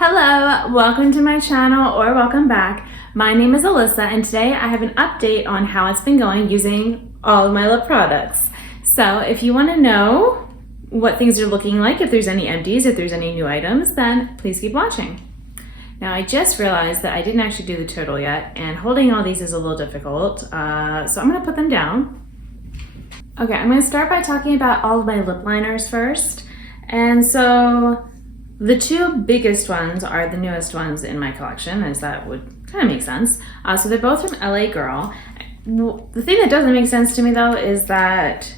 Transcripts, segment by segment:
Hello, welcome to my channel or welcome back. My name is Alyssa and today I have an update on how it's been going using all of my lip products. So if you want to know what things are looking like, if there's any empties, if there's any new items, then please keep watching. Now I just realized that I didn't actually do the total yet and holding all these is a little difficult, so I'm going to put them down. Okay, I'm going to start by talking about all of my lip liners first. And so the two biggest ones are the newest ones in my collection, as that would kind of make sense. So they're both from LA Girl. The thing that doesn't make sense to me though is that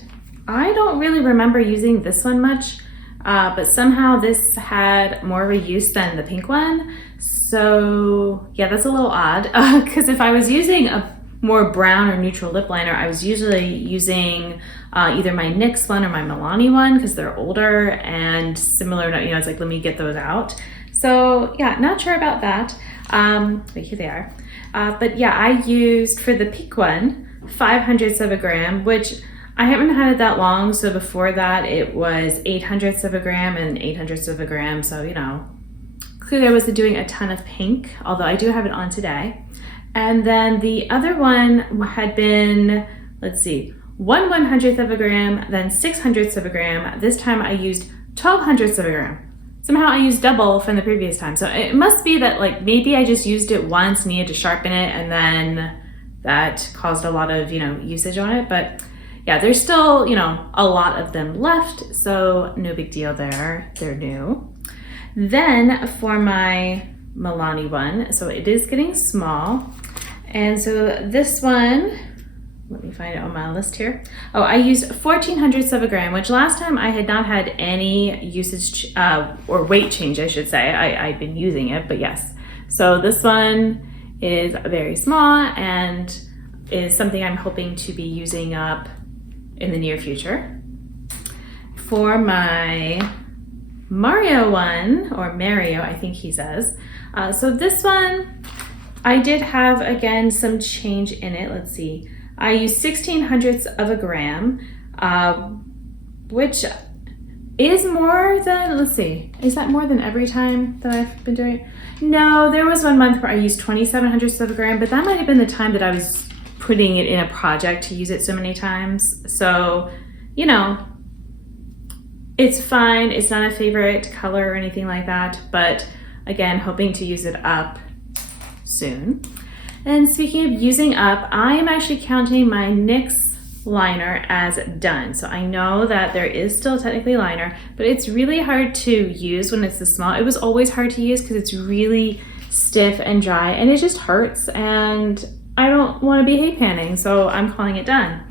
I don't really remember using this one much, but somehow this had more of a use than the pink one. So yeah, that's a little odd because if I was using a more brown or neutral lip liner, I was usually using either my NYX one or my Milani one because they're older and similar, you know, it's like, let me get those out. So yeah, not sure about that. But here they are. But yeah, I used for the pink one, 500ths of a gram, which I haven't had it that long. So before that it was 800ths of a gram and 800ths of a gram. So, you know, clearly I wasn't doing a ton of pink, although I do have it on today. And then the other one had been, let's see, 1/100th of a gram, then 600ths of a gram. This time I used 1200ths of a gram. Somehow I used double from the previous time. So it must be that like maybe I just used it once, needed to sharpen it, and then that caused a lot of, you know, usage on it. But yeah, there's still, you know, a lot of them left. So no big deal there. They're new. Then for my Milani one, so it is getting small, and so this one, let me find it on my list here. Oh, I used 1400ths of a gram, which last time I had not had any usage or weight change, I should say. I'd been using it, but yes. So this one is very small and is something I'm hoping to be using up in the near future. For my Mario one, or Mario, I think he says. So this one, I did have, again, some change in it. Let's see. I used 1600ths of a gram, which is more than, let's see, is that more than every time that I've been doing it? No, there was one month where I used 2700ths of a gram, but that might have been the time that I was putting it in a project to use it so many times. So, you know, it's fine. It's not a favorite color or anything like that, but again, hoping to use it up soon. And speaking of using up, I am actually counting my NYX liner as done. So I know that there is still technically liner, but it's really hard to use when it's this small. It was always hard to use because it's really stiff and dry and it just hurts, and I don't want to be hate panning, so I'm calling it done.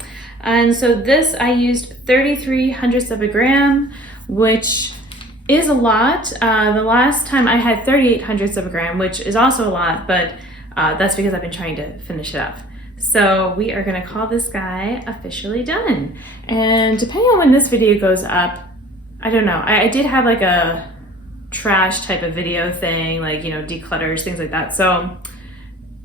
And so this, I used 3300ths of a gram, which is a lot. The last time I had 3800ths of a gram, which is also a lot, but that's because I've been trying to finish it up. So we are gonna call this guy officially done. And depending on when this video goes up, I don't know. I did have like a trash type of video thing, like, you know, declutters, things like that. So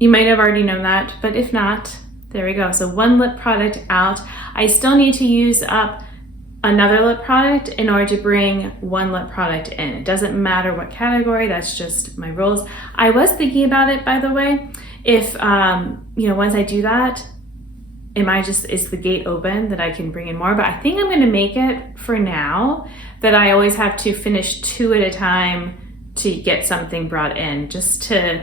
you might have already known that, but if not, there we go. So one lip product out. I still need to use up another lip product in order to bring one lip product in. It doesn't matter what category, that's just my rules. I was thinking about it, by the way, if, you know, once I do that, is the gate open that I can bring in more? But I think I'm gonna make it for now that I always have to finish 2 at a time to get something brought in, just to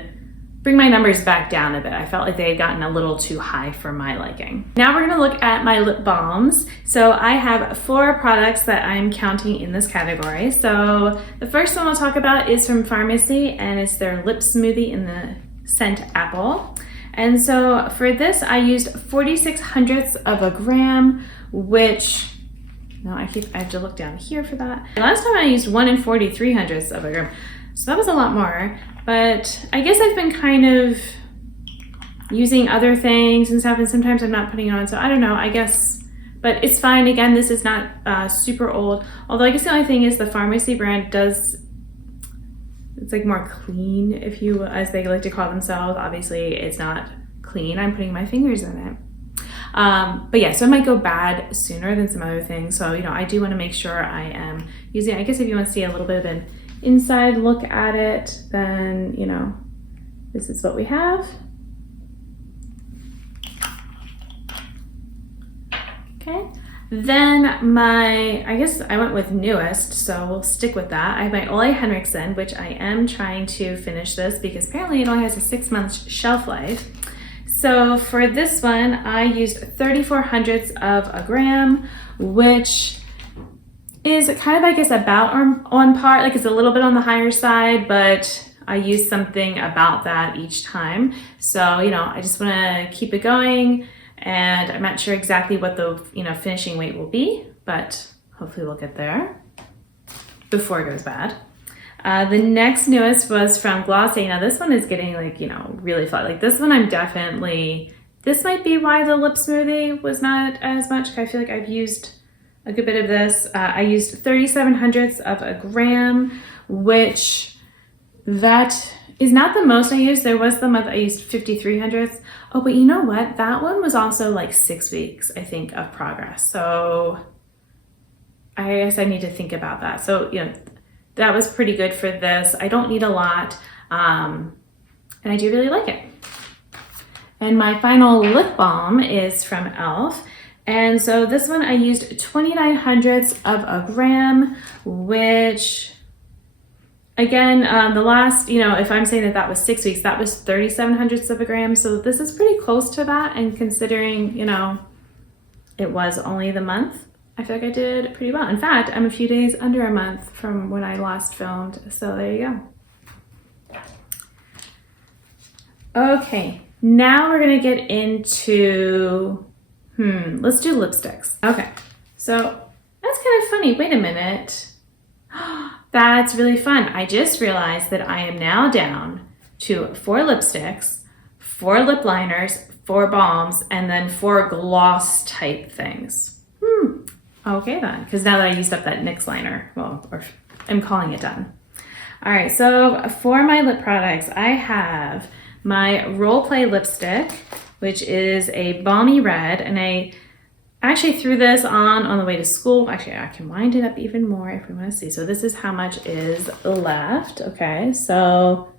bring my numbers back down a bit. I felt like they had gotten a little too high for my liking. Now we're gonna look at my lip balms. So I have 4 products that I'm counting in this category. So the first one I'll talk about is from Farmacy, and it's their lip smoothie in the scent apple. And so for this, I used 4600ths of a gram, which, no, I have to look down here for that. Last time I used 1 4300ths of a gram. So that was a lot more, but I guess I've been kind of using other things and stuff, and sometimes I'm not putting it on, so I don't know, I guess, but it's fine. Again, this is not super old, although I guess the only thing is the Farmacy brand it's like more clean, if you, as they like to call themselves. Obviously it's not clean, I'm putting my fingers in it. But yeah, so it might go bad sooner than some other things, so, you know, I do want to make sure I am using, I guess if you want to see a little bit of an inside look at it, then, you know, this is what we have. Okay. Then I guess I went with newest, so we'll stick with that. I have my Ole Henriksen, which I am trying to finish this because apparently it only has a 6-month shelf life. So for this one, I used 34 hundredths of a gram, which is kind of, I guess, about on par. Like, it's a little bit on the higher side, but I use something about that each time. So, you know, I just want to keep it going, and I'm not sure exactly what the, you know, finishing weight will be, but hopefully we'll get there before it goes bad. The next newest was from Glossier. Now this one is getting, like, you know, really flat. Like, this one this might be why the lip smoothie was not as much. I feel like I've used a good bit of this. I used 37 hundredths of a gram, which that is not the most I used. There was the month I used 53 hundredths. Oh, but you know what? That one was also like 6 weeks, I think, of progress. So I guess I need to think about that. So, you know, that was pretty good for this. I don't need a lot, and I do really like it. And my final lip balm is from e.l.f. And so this one I used 29 hundredths of a gram, which, again, the last, you know, if I'm saying that was 6 weeks, that was 37 hundredths of a gram. So this is pretty close to that. And considering, you know, it was only the month, I feel like I did pretty well. In fact, I'm a few days under a month from when I last filmed. So there you go. Okay, now we're gonna get into, let's do lipsticks. Okay, so that's kind of funny. Wait a minute. That's really fun. I just realized that I am now down to 4 lipsticks, 4 lip liners, 4 balms, and then 4 gloss type things. Okay then, because now that I used up that NYX liner, well, or I'm calling it done. All right, so for my lip products, I have my Role Play lipstick, which is a balmy red, and I actually threw this on the way to school. Actually, I can wind it up even more if we want to see. So this is how much is left. Okay, so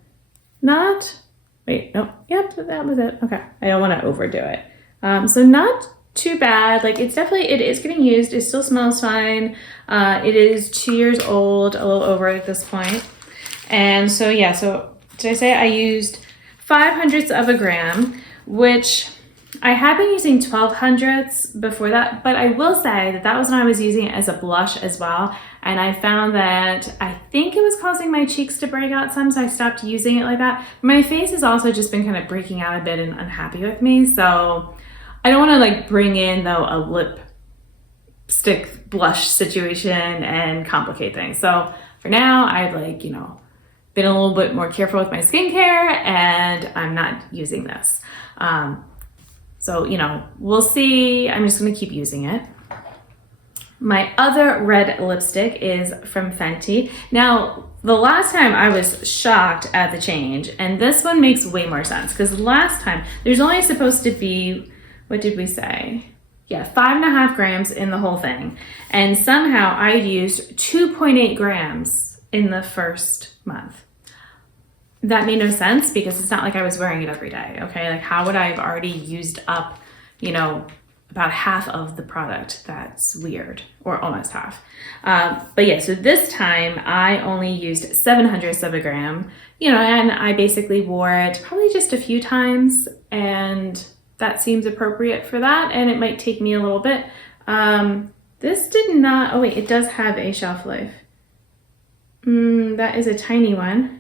yep, that was it. Okay, I don't want to overdo it. So not too bad. Like, it is getting used. It still smells fine. It is 2 years old, a little over at this point. And so, yeah, so did I say I used 5 hundredths of a gram, which I had been using 12 hundredths before that, but I will say that was when I was using it as a blush as well. And I found that I think it was causing my cheeks to break out some, so I stopped using it like that. My face has also just been kind of breaking out a bit and unhappy with me, so I don't want to, like, bring in, though, a lipstick blush situation and complicate things. So for now, I've, like, you know, been a little bit more careful with my skincare, and I'm not using this. So, you know, we'll see. I'm just going to keep using it. My other red lipstick is from Fenty. Now, the last time I was shocked at the change, and this one makes way more sense, because last time there's only supposed to be, what did we say? Yeah, 5.5 grams in the whole thing. And somehow I used 2.8 grams in the first month. That made no sense because it's not like I was wearing it every day, okay? Like, how would I have already used up, you know, about half of the product? That's weird, or almost half. But yeah, so this time I only used 7 hundredths of a gram, you know, and I basically wore it probably just a few times, and that seems appropriate for that, and it might take me a little bit. This did not, oh wait, it does have a shelf life. That is a tiny one.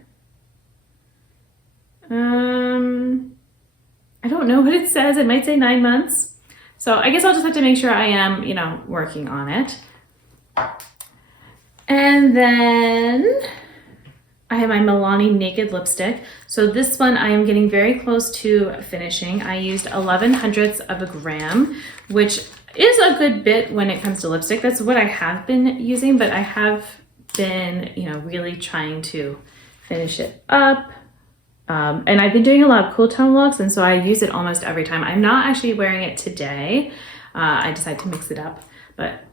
I don't know what it says. It might say 9 months. So I guess I'll just have to make sure I am, you know, working on it. And then I have my Milani Naked Lipstick. So this one I am getting very close to finishing. I used 11 hundredths of a gram, which is a good bit when it comes to lipstick. That's what I have been using, but I have been, you know, really trying to finish it up. And I've been doing a lot of cool tone looks, and so I use it almost every time. I'm not actually wearing it today. I decided to mix it up, but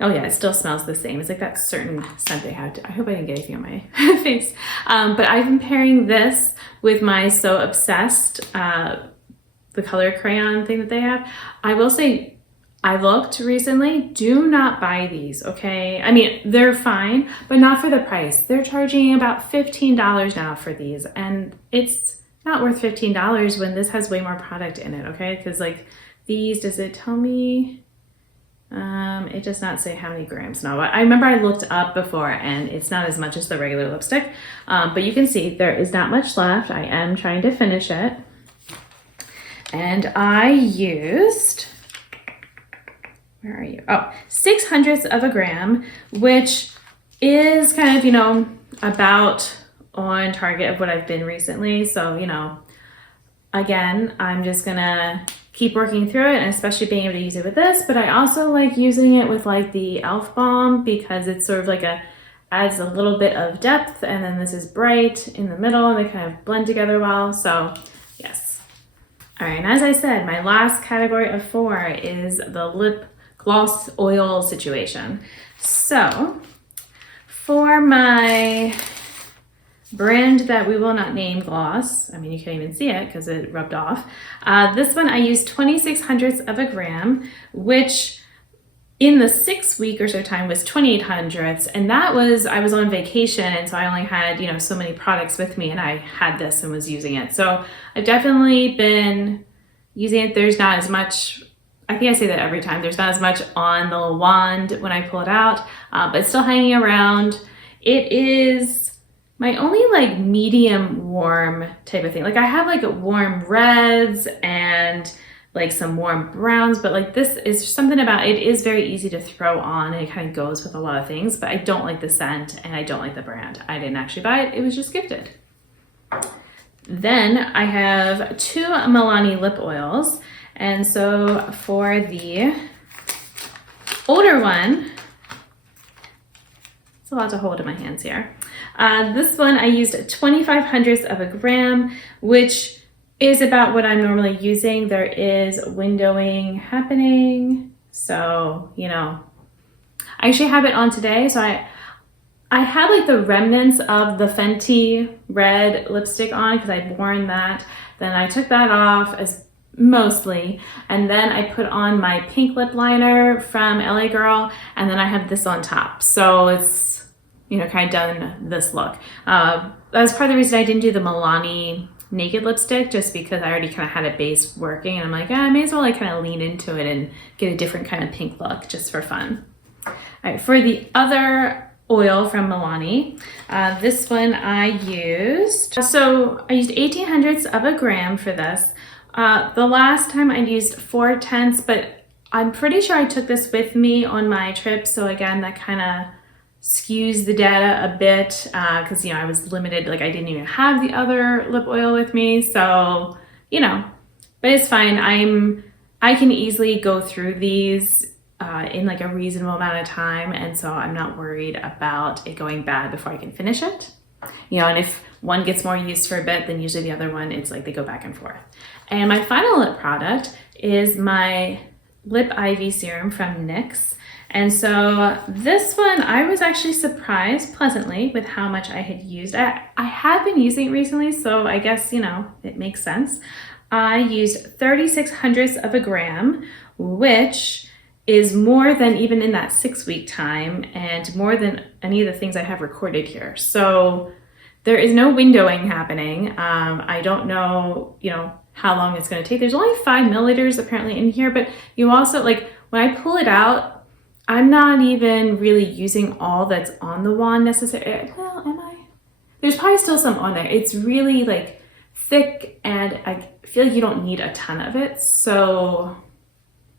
Oh yeah, it still smells the same. It's like that certain scent they have. I hope I didn't get anything on my face. But I've been pairing this with my So Obsessed, the color crayon thing that they have. I will say, I looked recently, do not buy these, okay? I mean, they're fine, but not for the price. They're charging about $15 now for these, and it's not worth $15 when this has way more product in it, okay? Because like these, does it tell me? It does not say how many grams. No, I remember I looked up before and it's not as much as the regular lipstick, but you can see there is not much left. I am trying to finish it. And I used, where are you? Oh, 6/100 of a gram, which is kind of, you know, about on target of what I've been recently. So, you know, again, I'm just gonna keep working through it, and especially being able to use it with this, but I also like using it with like the e.l.f. balm because it's sort of like adds a little bit of depth, and then this is bright in the middle and they kind of blend together well. So yes. All right, and as I said, my last category of 4 is the lip gloss oil situation. So for my brand that we will not name gloss, I mean, you can't even see it because it rubbed off. This one I used 26/100 of a gram, which in the 6 week or so time was 28/100, and that was, I was on vacation, and so I only had, you know, so many products with me, and I had this and was using it. So I've definitely been using it. There's not as much, I think I say that every time, there's not as much on the little wand when I pull it out, but it's still hanging around. It is my only like medium warm type of thing. Like I have like warm reds and like some warm browns, but like this is something about it is very easy to throw on and it kind of goes with a lot of things, but I don't like the scent and I don't like the brand. I didn't actually buy it, it was just gifted. Then I have 2 Milani lip oils. And so for the older one, it's a lot to hold in my hands here. This one I used 25/100 of a gram, which is about what I'm normally using. There is windowing happening. So, you know, I actually have it on today. So I had like the remnants of the Fenty red lipstick on because I'd worn that. Then I took that off as mostly, and then I put on my pink lip liner from LA Girl, and then I have this on top. So it's, you know, kind of done this look. That was part of the reason I didn't do the Milani naked lipstick, just because I already kind of had a base working, and I'm like, I may as well like kind of lean into it and get a different kind of pink look just for fun. All right, for the other oil from Milani, this one I used, so I used 18/100 of a gram for this. The last time I used 4/10, but I'm pretty sure I took this with me on my trip, so again, that kind of skews the data a bit because, you know, I was limited, like I didn't even have the other lip oil with me, so, you know, but it's fine. I can easily go through these in like a reasonable amount of time, and so I'm not worried about it going bad before I can finish it. You know, and if one gets more used for a bit, then usually the other one, it's like they go back and forth. And my final lip product is my Lip Ivy Serum from NYX. And so this one, I was actually surprised pleasantly with how much I had used. I have been using it recently, so I guess, you know, it makes sense. I used 36/100 of a gram, which is more than even in that 6 week time and more than any of the things I have recorded here. So there is no windowing happening. I don't know, you know, how long it's going to take. There's only 5 milliliters apparently in here, but you also, like, when I pull it out, I'm not even really using all that's on the wand necessarily. Well, am I? There's probably still some on there. It's really like thick, and I feel like you don't need a ton of it. So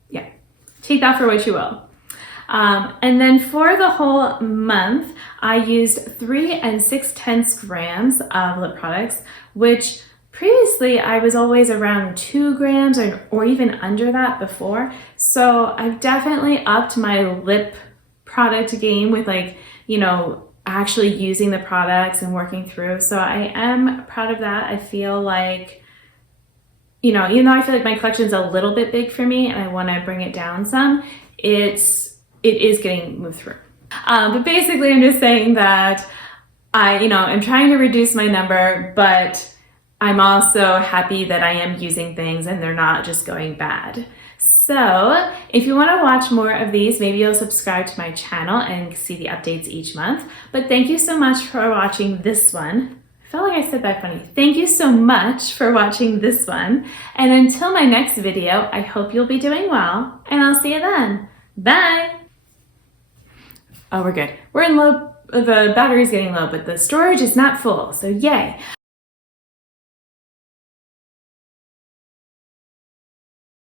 yeah, take that for what you will. And then for the whole month, I used 3 6/10 grams of lip products, which previously I was always around 2 grams or even under that before. So I've definitely upped my lip product game with, like, you know, actually using the products and working through. So I am proud of that. I feel like, you know, even though I feel like my collection is a little bit big for me and I want to bring it down some, it's it is getting moved through. But basically, I'm just saying that I'm trying to reduce my number, but I'm also happy that I am using things and they're not just going bad. So if you want to watch more of these, maybe you'll subscribe to my channel and see the updates each month. But thank you so much for watching this one. I felt like I said that funny. Thank you so much for watching this one. And until my next video, I hope you'll be doing well, and I'll see you then. Bye! Oh, we're good. We're in low, the battery's getting low, but the storage is not full, so yay.